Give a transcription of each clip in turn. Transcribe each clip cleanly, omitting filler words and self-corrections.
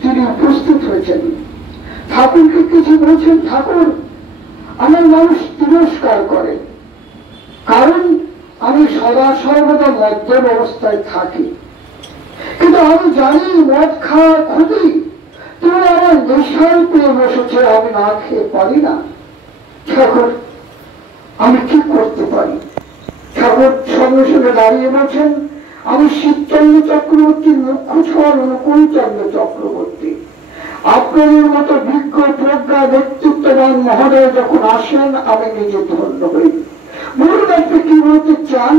তিনি উপস্থিত হয়েছেন। ঠাকুরকে কিছু বলছেন, ঠাকুর আমার মানুষ তিরস্কার করে, কারণ আমি সদা সর্বদা মদ্যপ অবস্থায় থাকি, কিন্তু আমি জানি মদ খাওয়া ক্ষতি, তুমি আমার নেশায় পেয়ে বসেছে, আমি না খেয়ে পারি না। ঠাকুর আমি কি করতে পারি? ঠাকুর সঙ্গে সঙ্গে দাঁড়িয়ে বলছেন, আমি শিবচন্দ্র চক্রবর্তী, মুখ্য ছড় অনুকূলচন্দ্র চক্রবর্তী। আপনাদের মতো বিজ্ঞ প্রজ্ঞা ব্যক্তিত্ববান মহোদয় যখন আসেন, আমি নিজে ধন্য হই। বলুন আপনি কি বলতে চান?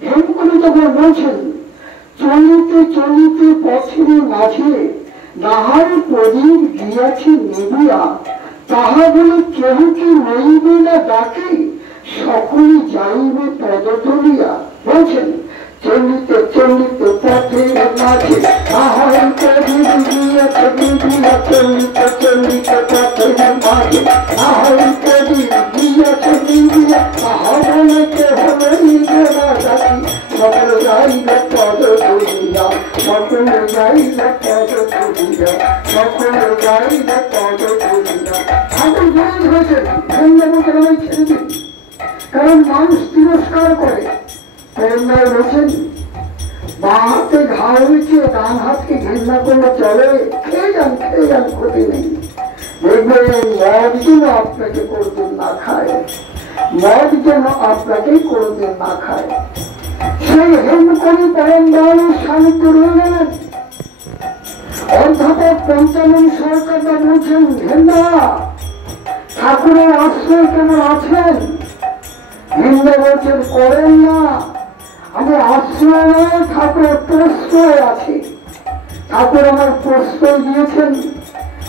হেমকুনি তখন বলছেন, চলিতে চলিতে পথের মাঝে নাহার প্রদীপ গিয়াছে নিবিয়া, তাহা বলে কেহ কি নইবে না ডাকে, সকলে যাইবে পদতলিয়া। বলছেন, চলিতে চলিতে পথের মাঝে নাহার প্রদীপ গিয়াছে নিবিয়া, চলিতে চলিতে পথের মাঝে নাহার প্রদীপ গিয়াছে নিবিয়া, তাহা বলে কেহ নইবে না ডাকে, সকলে যাইবে পদতলিয়া, সকলে যাইবে পদতলিয়া, সকলে যাইবে পদতলিয়া। ঠাকুর জয়ী হয়েছেন, ধন্যবাদ ছেড়ে দিন, কারণ মানুষ তিরস্কার করে। বলছেন, বা হাতে ঘা হয়েছে, ডান হাতকে ঘৃণা করলে চলে, খেয়ে যান ক্ষতি নেই। দেখবেন মদ যেন আপনাকে কোনদিন না খায়, মদ যেন আপনাকে কোনদিন না খায়। সেই হেমকুনি পরম দয়ালু শান্ত রয়ে গেলেন। অধ্যাপক পঞ্চানন সরকার বলছেন, হেন্দা ঠাকুরের আশ্রয় কেমন আছেন? হিন্দু বলছেন, করেন না, আমি আশ্রয় নয়, ঠাকুরের প্রশ্রয় আছি। ঠাকুর আমার প্রশ্রয় দিয়েছেন,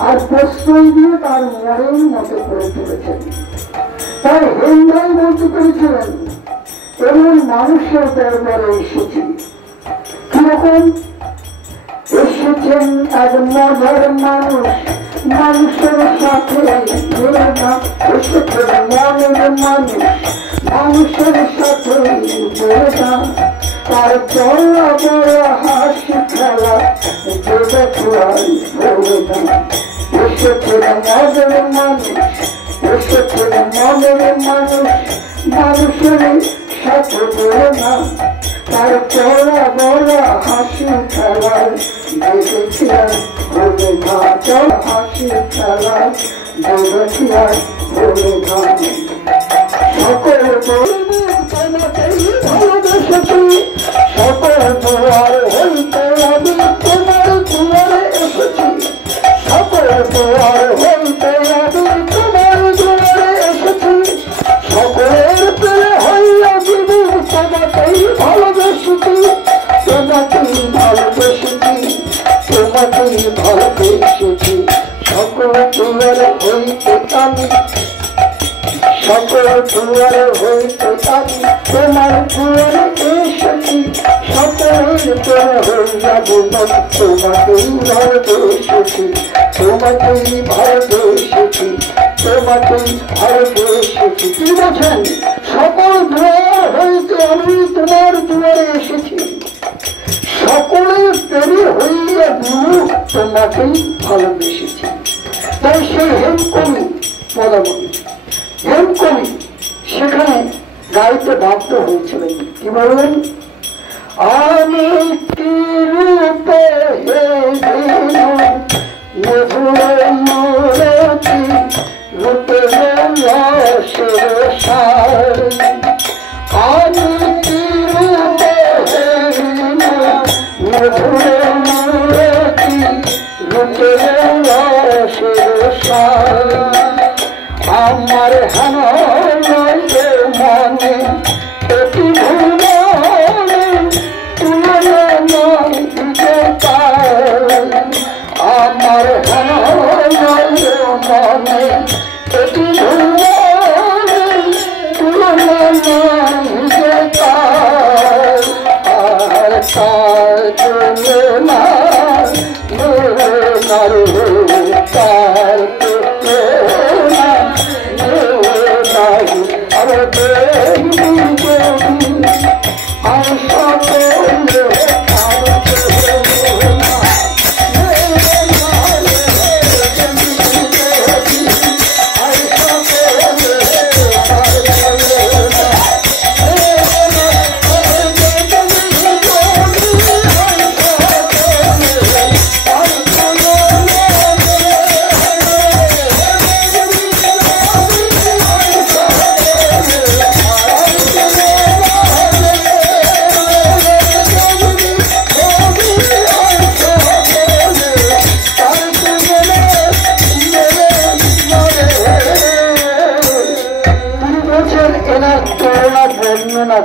আর প্রশ্রয় দিয়ে তার মনের মতো করে তুলেছেন। তাই হিন্দাই বলতে পেরেছিলেন, এমন মানুষের দরবারে এসেছি। কিরকম এসেছেন? এক মজার মানুষ, মানুষের সাথে এসেছেন মনের মানুষ, মানুষের সাথে তার চলা বড় হাসি খেলা এসেছেন মনের মানুষ, এসেছেন মনের মানুষ, মানুষের সাথে বলে না, তার চলা বড় হাসি খেলার দেখেছিলাম বলে না, চল হাসি খেলা দেখেছিলাম বলে না। সকল ভালোবেসেছি, সকল দুয়ার হইতে আমি তোমার দুয়ারে এসেছি, সকল দুয়ার হইতে আমি তোমার দুয়ারে এসেছি, সকলের প্রিয় হইয়া জীবন তোমাকেই ভালোবেসেছি, তোমাকেই ভালোবেসেছি, তোমাকেই ভালোবেসেছি। সকল দুয়ারে হইতে আমি, সকল দুয়ারে হইতে আমি তোমার দুয়ারে এসেছি, সকলের প্রিয় হইয়া জীবন তোমাকেই ভালোবেসেছি, তোমাকেই ভালোবেসেছি, তোমাকেই ভালোবেসেছি। কি বলছেন? সকল দুয়ার হইতে আমি তোমার দুয়ারে এসেছি, সকলের প্রিয় হইয়া জীবন তোমাকেই ভালোবেসেছি। তাই সেই হেমকবি পদাবলী, হেমকবি সেখানে গাইতে বাধ্য হয়েছিলেন। কি বললেন? আমি কি রূপে মধুরতি রূপে সার, আমি কি রূপে মধুরতি রূপে সার, আমার হেন মনে এটি ভুবনে তুলনা নয়, আমার হেন মনে এটি ভুবনে তুলনা নয়, আর তার তুলনা তার I'm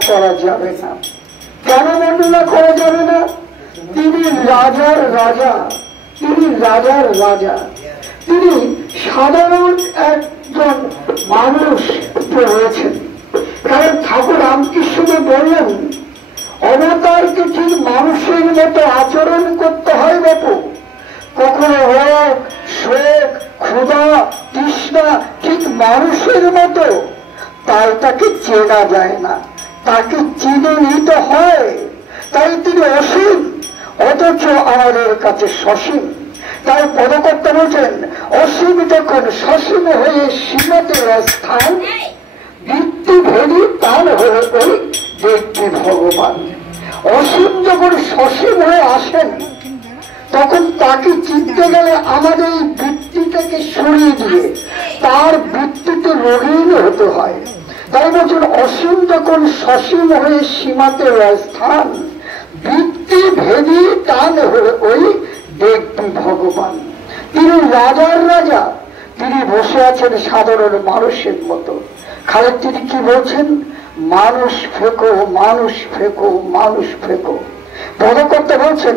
করা যাবে না। কেন বর্ণনা করা যাবে না? তিনি রাজার রাজা, তিনি রাজার রাজা, তিনি সাধারণ একজন মানুষ রয়েছেন। কারণ ঠাকুর রামকৃষ্ণ বললেন অবতারকে ঠিক মানুষের মতো আচরণ করতে হয় বাপু। কখনো রোগ, শোক, ক্ষুধা, তৃষ্ণা ঠিক মানুষের মতো, তাই তাকে চেনা যায় না, তাকে চিনে নিতে হয়। তাই তিনি অসীম, অথচ আমাদের কাছে সসীম। তাই পদকর্তা বলছেন অসীম যখন সসীম হয়ে সীমাতে স্থান, বৃত্তি ভেদি তার হয়ে ওই ব্যক্তি ভগবান। অসীম যখন সসীম হয়ে আসেন তখন তাকে চিনতে গেলে আমাদের এই বৃত্তিটাকে সরিয়ে দিয়ে তার বৃত্তিতে রঙিন হতে হয়। তাই বলছেন অসীম যখন সসীম হয়ে সীমাতে স্থান, বৃত্তি ভেদি টান হয়ে ওই ব্যক্তি ভগবান। তিনি রাজার রাজা, তিনি বসে আছেন সাধারণ মানুষের মতো। খালি তিনি কি বলছেন? মানুষ ফেঁকো, মানুষ ফেঁকো, মানুষ ফেঁকো। পদকর্তা বলছেন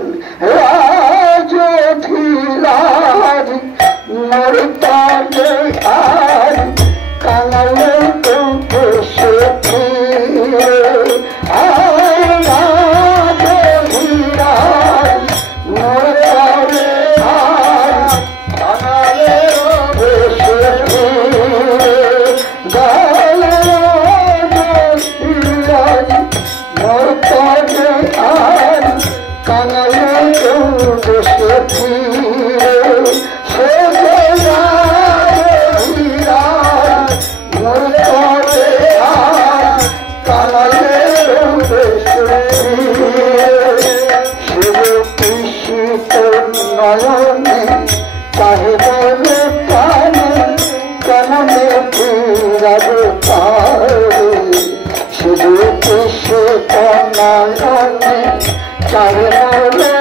কাঙালে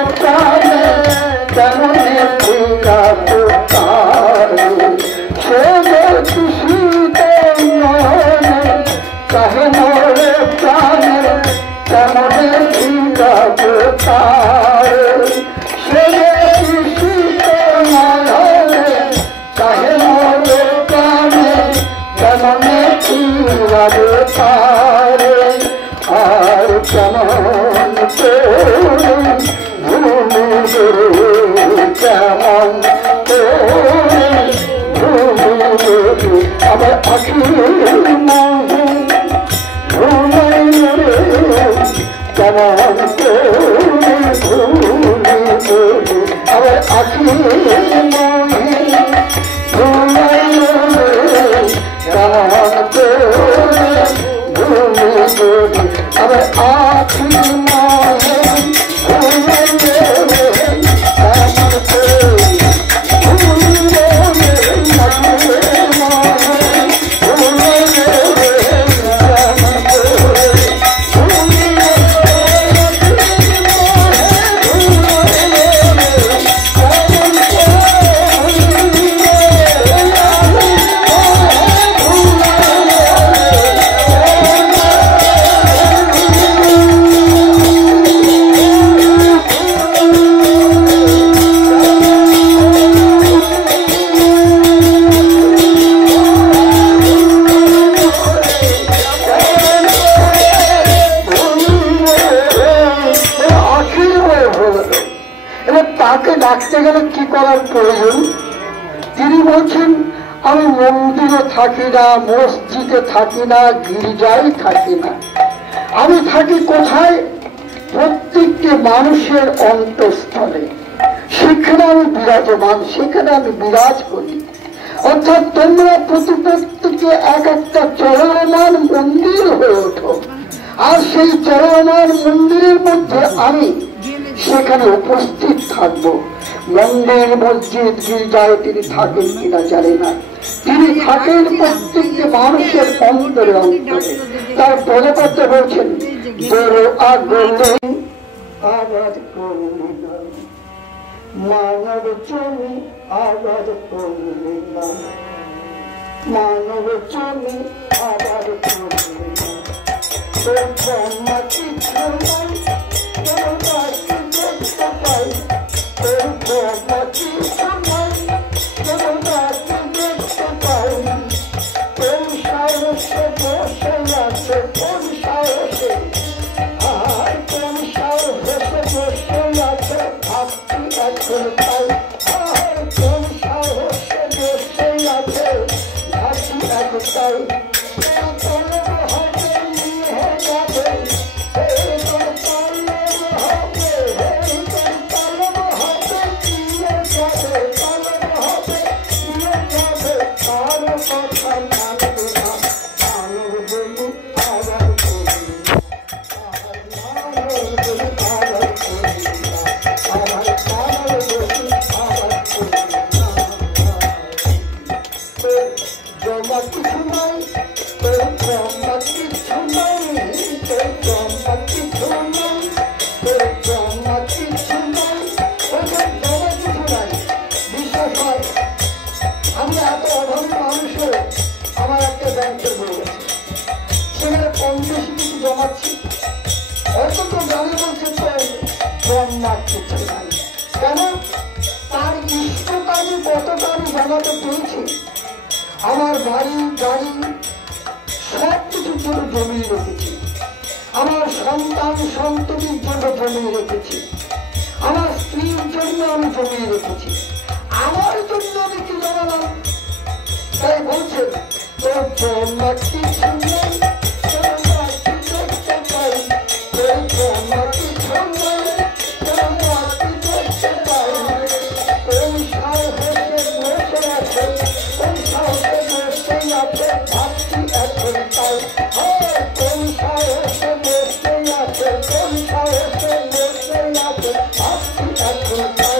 তাকে ডাকতে গেলে কি করার প্রয়োজন? তিনি বলছেন আমি মন্দিরে থাকি না, মসজিদে থাকি না, গির্জায় থাকি না, আমি থাকি কোথায়? প্রত্যেকটি মানুষের অন্তঃস্থলে। সেখানে আমি বিরাজমান, সেখানে আমি বিরাজ করি। অর্থাৎ তোমরা প্রত্যেকে এক একটা চলমান মন্দির হয়ে ওঠো, আর সেই চলমান মন্দিরের মধ্যে আমি সেখানে উপস্থিত থাকবো। মন্দির, মসজিদ, গির্জায় তিনি থাকেন কিনা জানি না, তিনি থাকেন প্রত্যেকটি মানুষের অন্তরে অন্তরে। তার পদকর্তা বলছেন আবাদ করলাম মানব জমি, আবাদ করলাম মানব জমি, আবাদ করলাম তোর ব্রহ্মা কিছু নাই কেন তাকে দেখতে পাই তোর ব্রহ্মা কিছু নাই কেন তাকে দেখতে পাই কোন সাহসে বসে আছে কোন সাহসে আর কোন সাহসে বসে আছে ভাবছি এখন তাই আর কোন সাহসে বসে আছে ভাবছি এখন তাই আমার বাড়ি গাড়ি সবকিছুর জন্য জমিয়ে রেখেছি আমার সন্তান সন্ততির জন্য জমিয়ে রেখেছি আমার স্ত্রীর জন্য আমি জমিয়ে রেখেছি আমার জন্য আমি কি জমালাম তাই বলছেন তোর জন্য কিছু নেই দেখতে পাই তোর জন্য কিছু নেই দেখতে পাই কোন সাহসে বসে আছে কোন সাহসে বসে আছে ভাবছি এখন তাই কোন সাহসে বসে আছে কোন সাহসে বসে আছে ভাবছি এখন তাই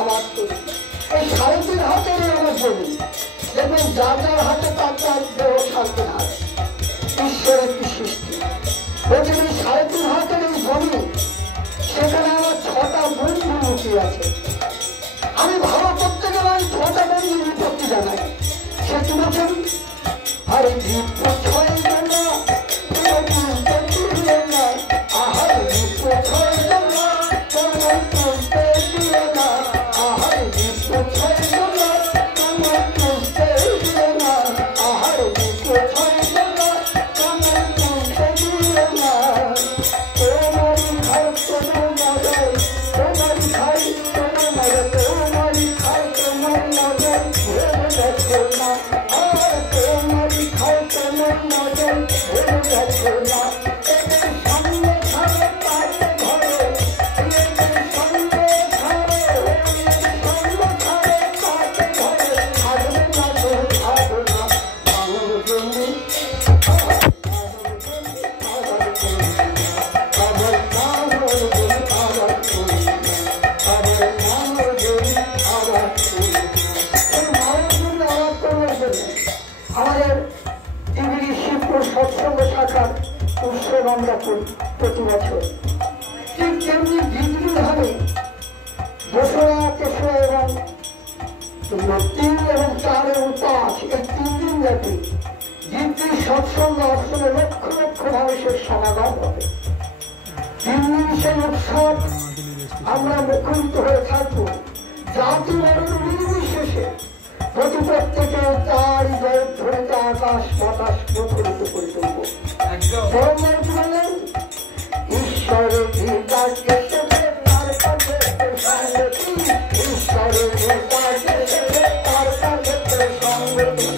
আবাদ করি এই 3.5 হাতের আমার জমি দেখবেন যার যার হাতে তার তার দেহ 3.5 হাত ঈশ্বরের কি সৃষ্টি বলছেন এই 3.5 হাতের এই জমি সেখানে আমার 6টা বন্ধু লুকিয়ে আছে আমি ভালো করতে গেলে আমি 6টা বন্ধু বিপত্তি জানাই সে কি বলছেন আরে বিপদ হয় না আহার বিপদ হয় না আমরা প্রতি বছর ঠিক তেমনি বিদ্রুভাবে 2রা 3রা এবং 3 এবং 4 উপাস এই 3 দিন ব্যাপী গীতি সৎসঙ্গ আশ্রমে লক্ষ লক্ষ মানুষের সমাগম হবে 3 দিন সেই উৎসব আমরা মুখরিত হয়ে থাকবো জাতি মরণ নির্বিশেষে প্রতি প্রত্যেকে তার হৃদয় ধরে আকাশ বাতাস মুখরিত করে তুলব ঈশ্বরের গীতাকে তার কাছে ঈশ্বরের গীতাকে তার কাছে সঙ্গতি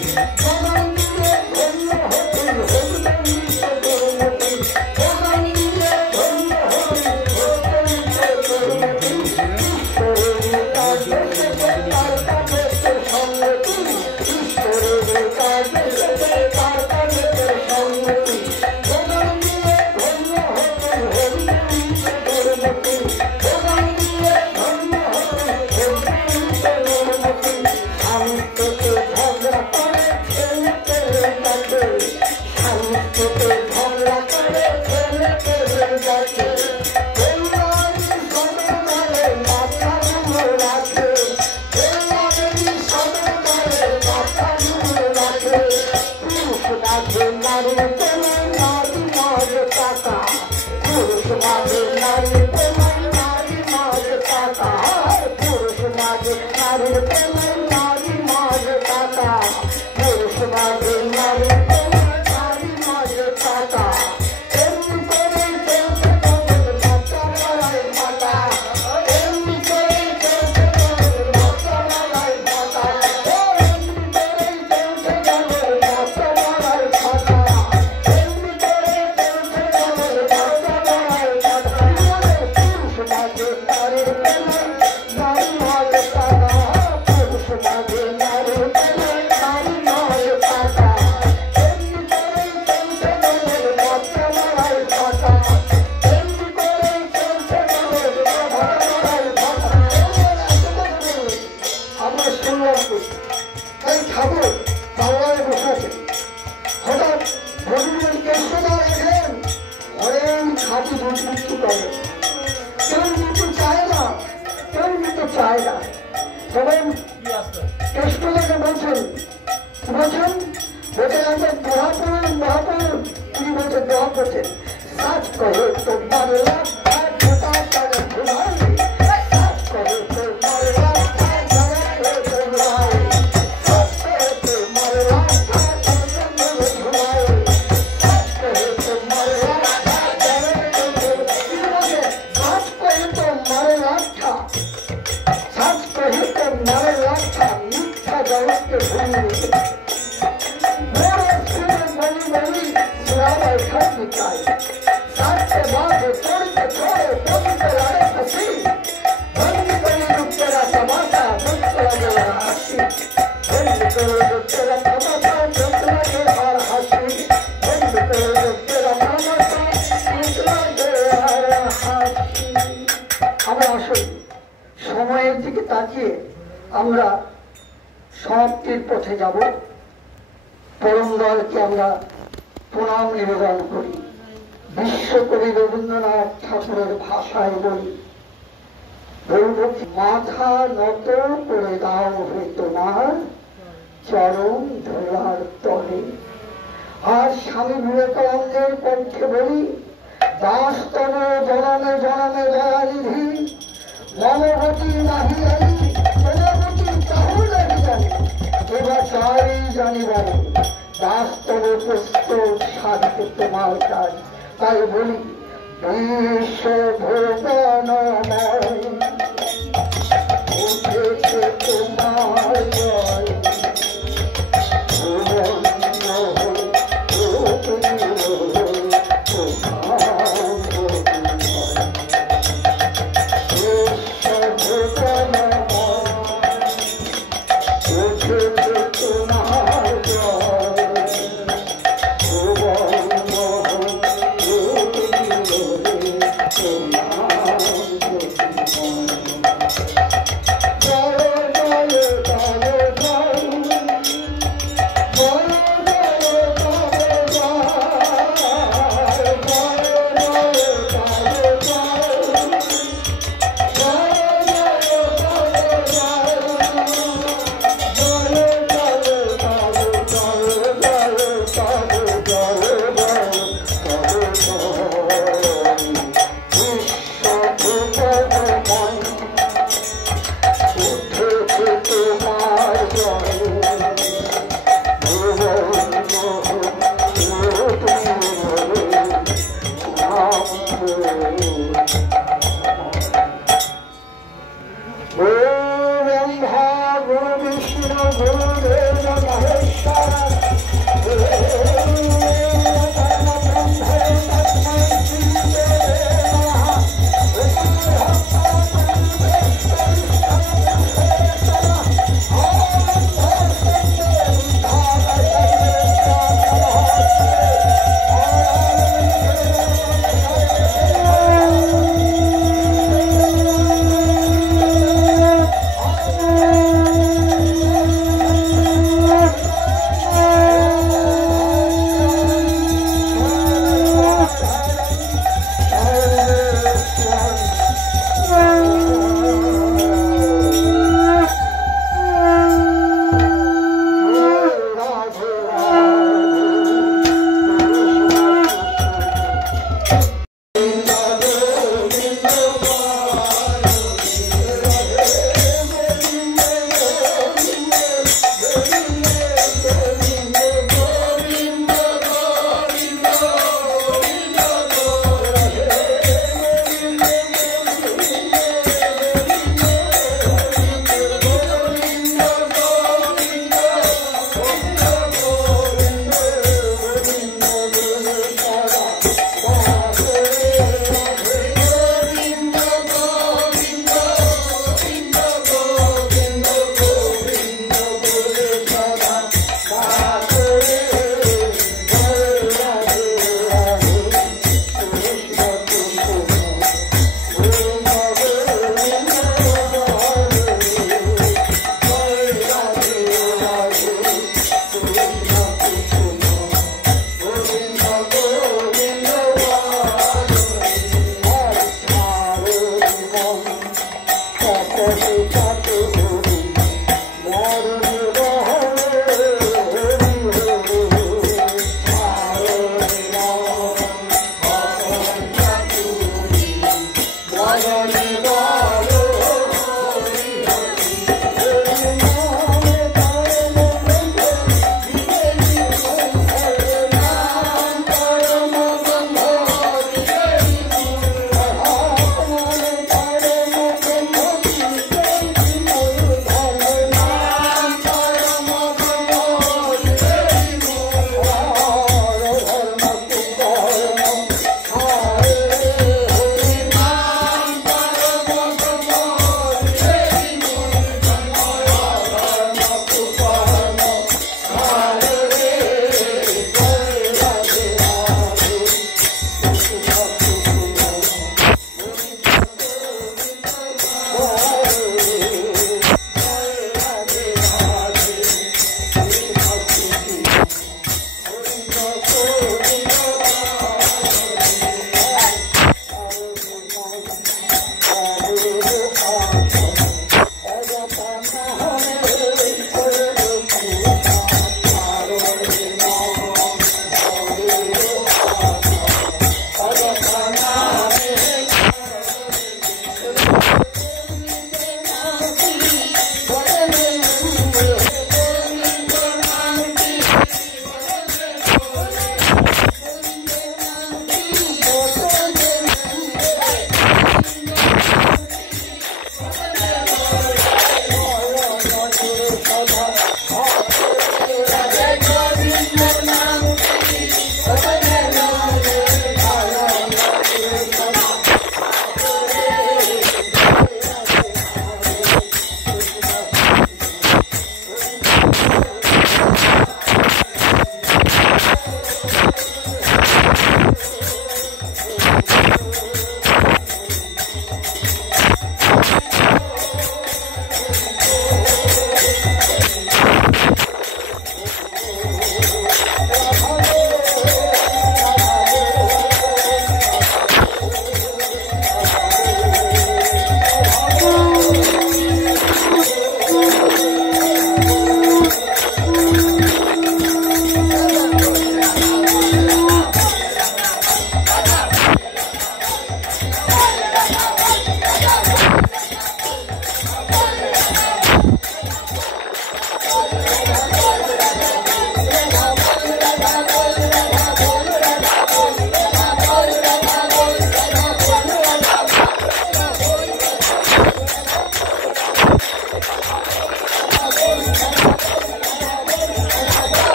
নারী প্রেমে নারী মাঝে টাকা পুরুষ মাঝে নারী প্রেমে নারী মাঝে টাকা পুরুষ মাঝে নারী প্রেমে নারী মাঝে টাকা পুরুষ মাঝে নারী প্রেমে নারী মাঝে টাকা এমনি করে চলছে তোমার মাথা মারায় মাথা এমনি করে চলছে তোমার মাথা মারায় মাথা এমনি করে চলছে তোমার মাথা মারায় মাথা এমনি করে চলছে তোমার মাথা মারায় মাথা পুরুষ মাঝে নারী প্রেমে নারী মাঝে টাকা পুরুষ মাঝে নারী প্রেমে নারী মাঝে টাকা এমনি করে চলছে তোমার মাথা মারায় মাথা এমনি করে চলছে তোমার মাথা মারায় মাথা আমরা শুনলাম তাই ঠাকুর বাংলায় বসে আছেন হঠাৎ ভগবান কেষ্টদা দেখলেন অনেক খাঁটি দুধ বিক্রি করে কেউ নিতে চায় না কেউ নিতে চায় না তখন কেষ্টদাকে বলছেন বলছেন বলছেন আমরা দোয়া পড়ুন দোয়া পড়ুন তিনি বলছেন দোয়া করছেন সাজ করে তোমার রাস্তায় ফোটা করে ঘুমাই সাজ করে তোমার রাস্তায় ঘুমাই ঘুমাই সাজ করে তোমার রাস্তায় ঘুমাই সাজ করে তোমার রাস্তায় তিনি বলছেন সাজ করে তোমার রাস্তা সাজ করে তোমার রাস্তা মিথ্যা জগৎকে ভুলিয়ে সময়ের দিকে তাকিয়ে আমরা সমাপ্তির পথে যাব পরম দয়ালকে আমরা প্রণাম নিবেদন করি বিশ্বকবি রবীন্দ্রনাথ ঠাকুরের ভাষায় বলি মাথা নত করে দাও হে তোমার চরণ ধরার তলে আর স্বামী বিবেকানন্দের কণ্ঠে বলি দাস তব জনমে জনমে দয়ানিধি মমগতি নাহি জানি তোমাগতি তাহু নাহি জানি এবার চাই জানি বলে দাস তব প্রস্তুত সাধিতে তোমার কাজ তাই বলি বিশ্ব ভুবনময় উঠেছে তোমার জয়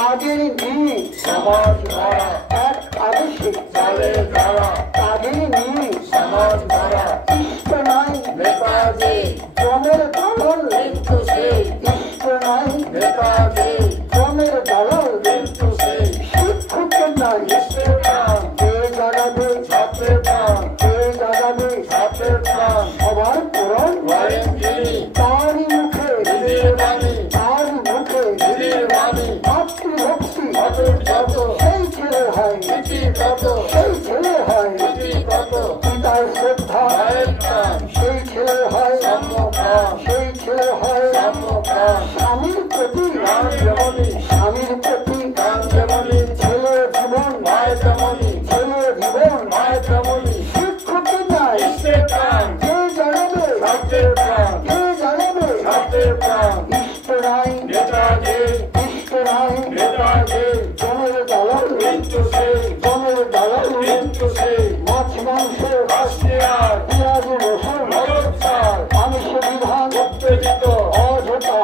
তাদের নিয়ে সমাজ গড়া, এক আদেশে চলে যারা, তাদের নিয়ে সমাজ গড়া, ইষ্ট নাই নেতাজি জমের দলল কিন্তু সেই, ইষ্ট নাই নেতাজি জমের দলল কিন্তু সেই, শিক্ষকের নাই বিশ্বের প্রাণ, কে জাগাবে ছাত্রের প্রাণ, কে জাগাবে ছাত্রের প্রাণ, সবার পূরণ করেন যিনি, তারই মুখে দিদির বাণী, তারই মুখে দিদির বাণী, মাতৃভক্তি অটুট যত, সেই ছেলে হয় নীতি কত, সেই ছেলে হয় নীতি কত, পিতার শ্রদ্ধা মায়ের প্রাণ, সেই ছেলে হয় সাম্য প্রাণ, সেই ছেলে হয় সাম্য প্রাণ, স্বামীর প্রতি প্রাণ যেমনি, স্বামীর প্রতি প্রাণ যেমনি, ছেলের জীবন মায়ের তেমনি, ছেলের জীবন মায়ের তেমনি, শিক্ষকের নাই বিশ্বের প্রাণ, কে জানাবে ছাত্রের প্রাণ, কে জানাবে ছাত্রের প্রাণ, ইষ্ট নাই নেতাজি, ইষ্ট নাই নেতাজি জনের দলল কিন্তু সেই, জনের দলল কিন্তু সেই, মাছ মাংস রাশিয়ার পেঁয়াজ রসুন মদতসার, আমিষ বিধান উত্তেজিত, অযথা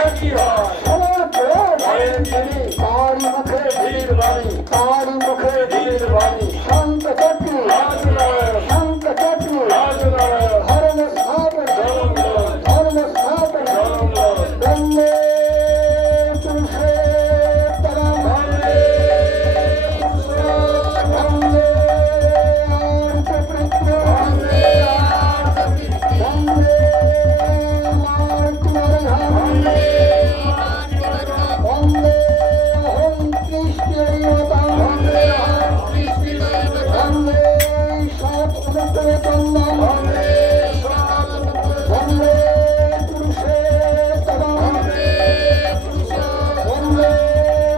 একই হয়, সবার প্রয়োগ করেন যিনি, তারই মুখে দিদির বাণী, তারই মুখে দিদির বাণী, শান্ত চাকরি রাজনারায়ণ, শান্ত চাকরি রাজনারায়ণ, ধর্ম স্থাপন জনমন, ধর্ম স্থাপন জনমন, বন্দে পুরুষোত্তমম বন্দে পুরুষোত্তমম, বন্দে আর্তপ্রীত্য বন্দে আর্তকীর্তি, বন্দে মাতৃমর্ঘম বন্দে মাতৃবর্গম, বন্দে অহং কৃষ্ণৈবতাম বন্দে অহং কৃষ্ণদৈবতম, বন্দে সৎ-অনুপ্রতম বন্দে সনাতনপুরতম, বন্দে পুরুষোত্তমম বন্দে পুরুষোত্তমম, বন্দে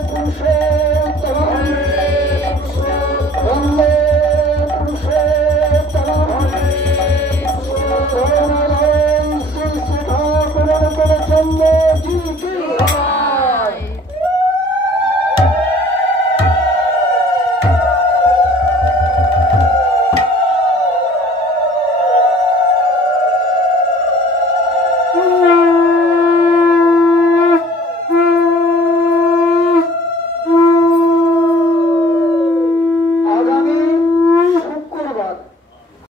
পুরুষোত্তমম বন্দে পুরুষোত্তমম, বন্দে পুরুষোত্তমম বন্দে পুরুষোত্তমম, করুণালয় শ্রী শ্রী ঠাকুরের চন্দ্র